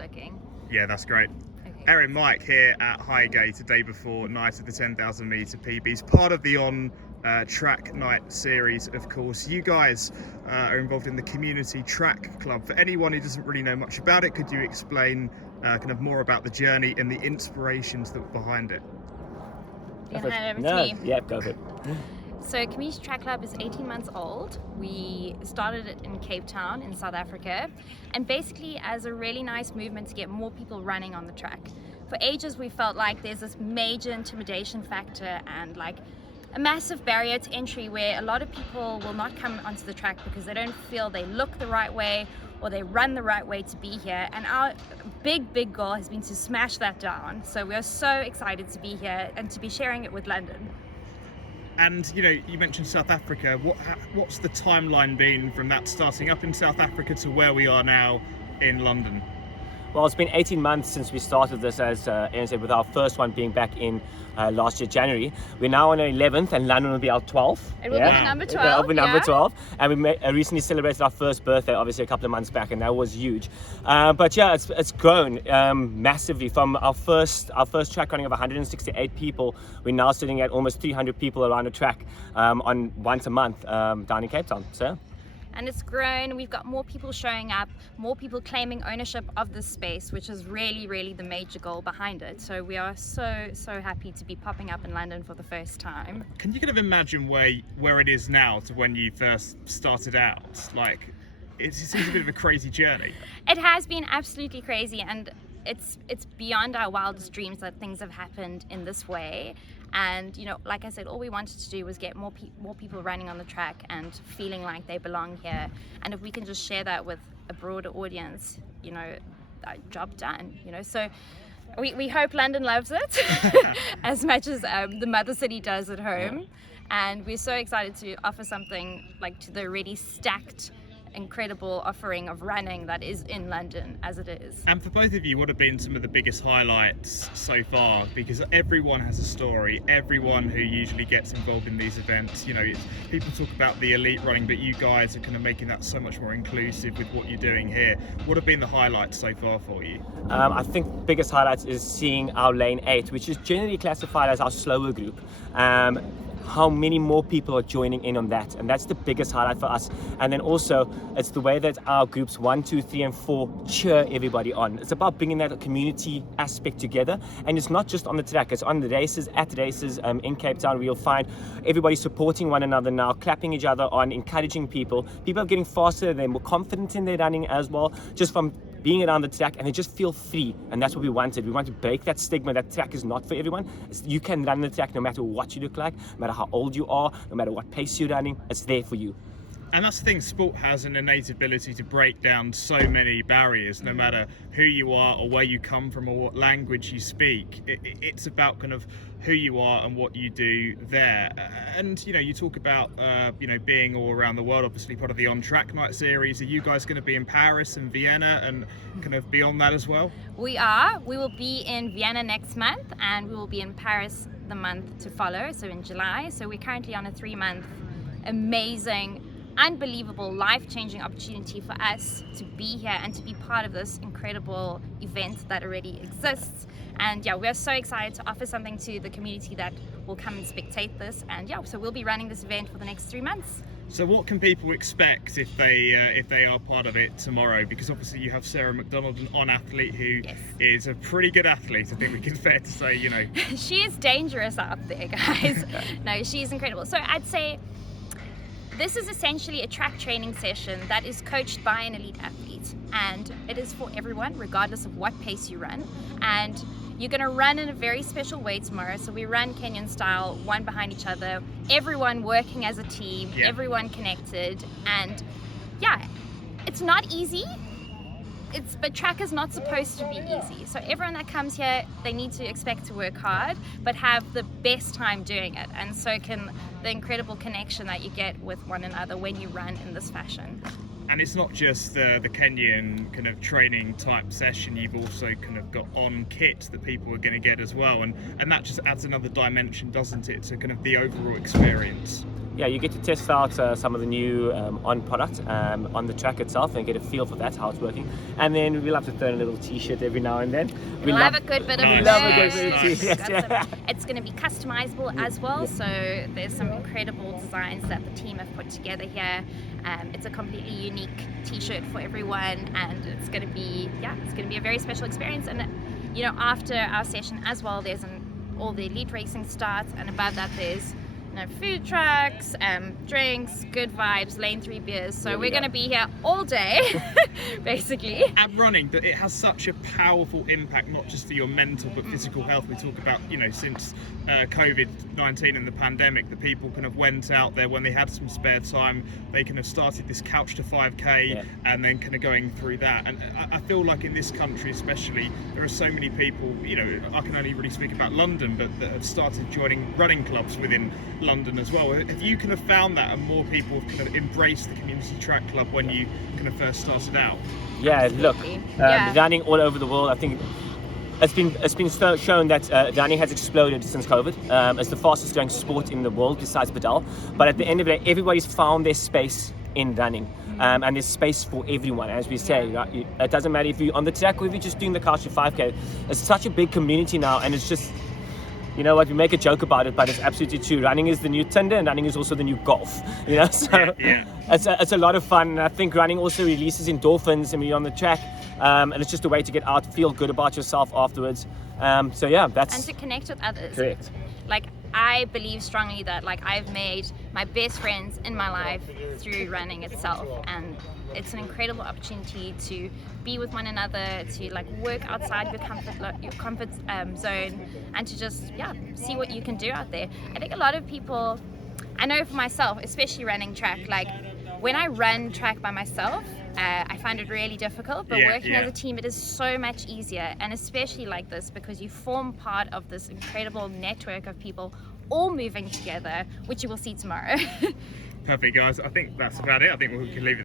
looking. Yeah, that's great. Okay. Erin, Mike here at Highgate, the day before night of the 10,000 metre PBs, part of the track night series, of course. You guys are involved in the Community Track Club. For anyone who doesn't really know much about it, could you explain kind of more about the journey and the inspirations that were behind it? Do you want to hand it over to me? Yeah, go ahead. So Community Track Club is 18 months old. We started it in Cape Town in South Africa, and basically as a really nice movement to get more people running on the track. For ages we felt like there's this major intimidation factor and like a massive barrier to entry where a lot of people will not come onto the track because they don't feel they look the right way or they run the right way to be here. And our big goal has been to smash that down. So we are so excited to be here and to be sharing it with London. And you mentioned South Africa. What's the timeline been from that starting up in South Africa to where we are now in London? Well, it's been 18 months since we started this, as Erin said, with our first one being back in last year, January. We're now on our 11th, and London will be our 12th. It will be number 12. It'll be number 12. And we recently celebrated our first birthday, obviously, a couple of months back, and that was huge. But yeah, it's grown massively. From our first track running of 168 people, we're now sitting at almost 300 people around the track on once a month down in Cape Town. So. And it's grown. We've got more people showing up, more people claiming ownership of this space, which is really the major goal behind it. So we are so happy to be popping up in London for the first time. Can you kind of imagine where it is now to when you first started out? Like, it seems a bit of a crazy journey. It has been absolutely crazy, and it's beyond our wildest dreams that things have happened in this way. And like I said, all we wanted to do was get more people running on the track and feeling like they belong here. And if we can just share that with a broader audience, job done. So we hope London loves it as much as the mother city does at home. And we're so excited to offer something like to the already stacked incredible offering of running that is in London as it is. And for both of you, what have been some of the biggest highlights so far? Because everyone has a story, everyone who usually gets involved in these events, people talk about the elite running, but you guys are kind of making that so much more inclusive with what you're doing here. What have been the highlights so far for you? I think the biggest highlights is seeing our lane 8, which is generally classified as our slower group. How many more people are joining in on that, and that's the biggest highlight for us. And then also it's the way that our groups 1, 2, 3 and 4 cheer everybody on. It's about bringing that community aspect together, and it's not just on the track, it's on the races, at races in Cape Town, where you'll find everybody supporting one another now, clapping each other on, encouraging people are getting faster, they're more confident in their running as well, just from being around the track, and they just feel free. And that's what we wanted. We want to break that stigma that track is not for everyone. You can run the track no matter what you look like, no matter how old you are, no matter what pace you're running, it's there for you. And that's the thing, sport has an innate ability to break down so many barriers, no matter who you are or where you come from or what language you speak. It's about kind of who you are and what you do there. And you talk about being all around the world, obviously part of the On Track Night series. Are you guys going to be in Paris and Vienna and kind of beyond that as well? We are. We will be in Vienna next month, and we will be in Paris the month to follow, so in July. So we're currently on a 3-month amazing, unbelievable, life-changing opportunity for us to be here and to be part of this incredible event that already exists. And yeah, we're so excited to offer something to the community that will come and spectate this. And yeah, so we'll be running this event for the next 3 months. So what can people expect if they are part of it tomorrow? Because obviously you have Sarah McDonald, an on-athlete who is a pretty good athlete. I think we can fair to say, She is dangerous out there, guys. No, she's incredible. So I'd say this is essentially a track training session that is coached by an elite athlete, and it is for everyone regardless of what pace you run. And you're going to run in a very special way tomorrow. So we run Kenyan style, one behind each other, everyone working as a team, everyone connected. And yeah, it's not easy. But track is not supposed to be easy. So everyone that comes here, they need to expect to work hard, but have the best time doing it. And so can the incredible connection that you get with one another when you run in this fashion. And it's not just the Kenyan kind of training type session, you've also kind of got on kit that people are going to get as well. And that just adds another dimension, doesn't it, to kind of the overall experience. yeah, you get to test out some of the new on product on the track itself and get a feel for that, how it's working. And then we love to throw in a little t-shirt every now and then. We'll have a good bit of Nice. love a good merch. bit of t-shirt. Got Yeah. It's going to be customizable as well, so there's some incredible designs that the team have put together here. It's a completely unique t-shirt for everyone, and it's going to be a very special experience. And you know, after our session as well, there's all the elite racing starts, and above that there's food trucks, drinks, good vibes, lane 3 beers. So we're going to be here all day, basically. And running, that it has such a powerful impact, not just for your mental but physical health. We talk about, since COVID-19 and the pandemic, that people kind of went out there when they had some spare time. They kind of started this couch to 5k and then kind of going through that. And I feel like in this country especially, there are so many people, I can only really speak about London, but that have started joining running clubs within London as well. Have you kind of found that and more people have kind of embraced the community track club when you kind of first started out? Yeah, look, running all over the world, I think it's been shown that running has exploded since COVID. It's the fastest growing sport in the world besides pedal. But at the end of the day, everybody's found their space in running. And there's space for everyone, as we say. Right? It doesn't matter if you're on the track or if you're just doing the couch to 5k. It's such a big community now, and it's just, you know what, we make a joke about it, but it's absolutely true. Running is the new Tinder, and running is also the new golf. So it's a lot of fun. And I think running also releases endorphins when you're on the track, and it's just a way to get out, feel good about yourself afterwards. So yeah, that's and to connect with others. correct. Like, I believe strongly that I've made my best friends in my life through running itself, and it's an incredible opportunity to be with one another, to work outside your comfort zone, and to just see what you can do out there. I think a lot of people, I know for myself, especially running track, when I run track by myself, I find it really difficult, but working as a team, it is so much easier, and especially like this, because you form part of this incredible network of people all moving together, which you will see tomorrow. Perfect, guys. I think that's about it. I think we can leave it